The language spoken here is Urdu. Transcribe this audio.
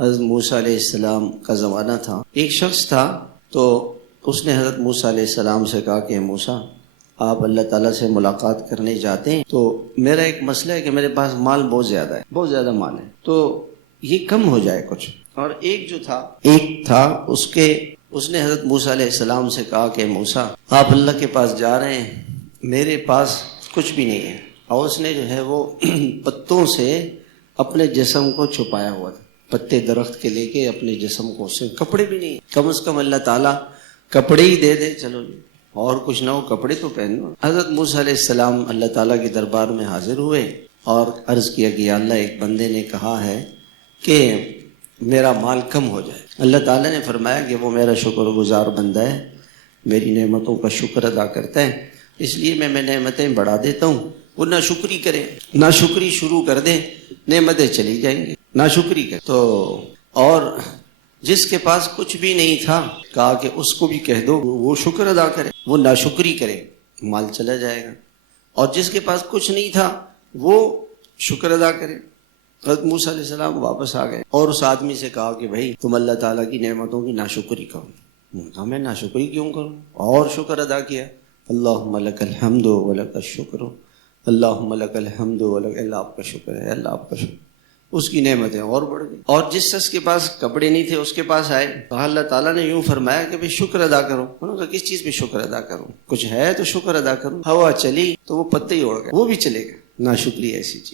حضرت موسیٰ علیہ السلام کا زمانہ تھا. ایک شخص تھا تو اس نے حضرت موسیٰ علیہ السلام سے کہا کہ موسیٰ آپ اللہ تعالیٰ سے ملاقات کرنے جاتے ہیں تو میرا ایک مسئلہ ہے کہ میرے پاس مال بہت زیادہ ہے، بہت زیادہ مال ہے، تو یہ کم ہو جائے کچھ. اور ایک تھا اس نے حضرت موسیٰ علیہ السلام سے کہا کہ موسیٰ آپ اللہ کے پاس جا رہے ہیں، میرے پاس کچھ بھی نہیں ہے. اور اس نے جو ہے وہ پتوں سے اپنے جسم کو چھپایا ہوا تھا، پتے درخت کے لے کے اپنے جسم کو، اس سے کپڑے بھی نہیں، کم از کم اللہ تعالیٰ کپڑے ہی دے دے، چلو جی اور کچھ نہ ہو کپڑے تو پہنو. حضرت موسیٰ علیہ السلام اللہ تعالیٰ کے دربار میں حاضر ہوئے اور عرض کیا کہ یا اللہ ایک بندے نے کہا ہے کہ میرا مال کم ہو جائے. اللہ تعالیٰ نے فرمایا کہ وہ میرا شکر گزار بندہ ہے، میری نعمتوں کا شکر ادا کرتا ہے، اس لیے میں نعمتیں بڑھا دیتا ہوں. وہ ناشکری کرے، ناشکری شروع کر دے نعمتیں چلی جائیں گی. ناشکری کرے تو، اور جس کے پاس کچھ بھی نہیں تھا کہا کہ اس کو بھی کہہ دو وہ شکر ادا کرے، وہ ناشکری کرے مال چلا جائے گا. اور جس کے پاس کچھ نہیں تھا وہ شکر ادا کرے. حضرت موسیٰ علیہ السلام واپس آ گئے اور اس آدمی سے کہا کہ بھائی تم اللہ تعالیٰ کی نعمتوں کی ناشکری کرو. میں ناشکری کیوں کروں؟ اور شکر ادا کیا. اللہم لک الحمد ولک الشکر، اللہم لک الحمد ولک، اللہ آپ کا شکر ہے، اللہ آپ کا شکر. اس کی نعمتیں اور بڑھ گئی. اور جس شخص کے پاس کپڑے نہیں تھے اس کے پاس آئے، کہا اللہ تعالیٰ نے یوں فرمایا کہ بھائی شکر ادا کرو. انہوں نے کہا کس چیز پہ شکر ادا کروں؟ کچھ ہے تو شکر ادا کروں. ہوا چلی تو وہ پتے ہی اڑ گئے، وہ بھی چلے گئے. ناشکری ایسی چیز.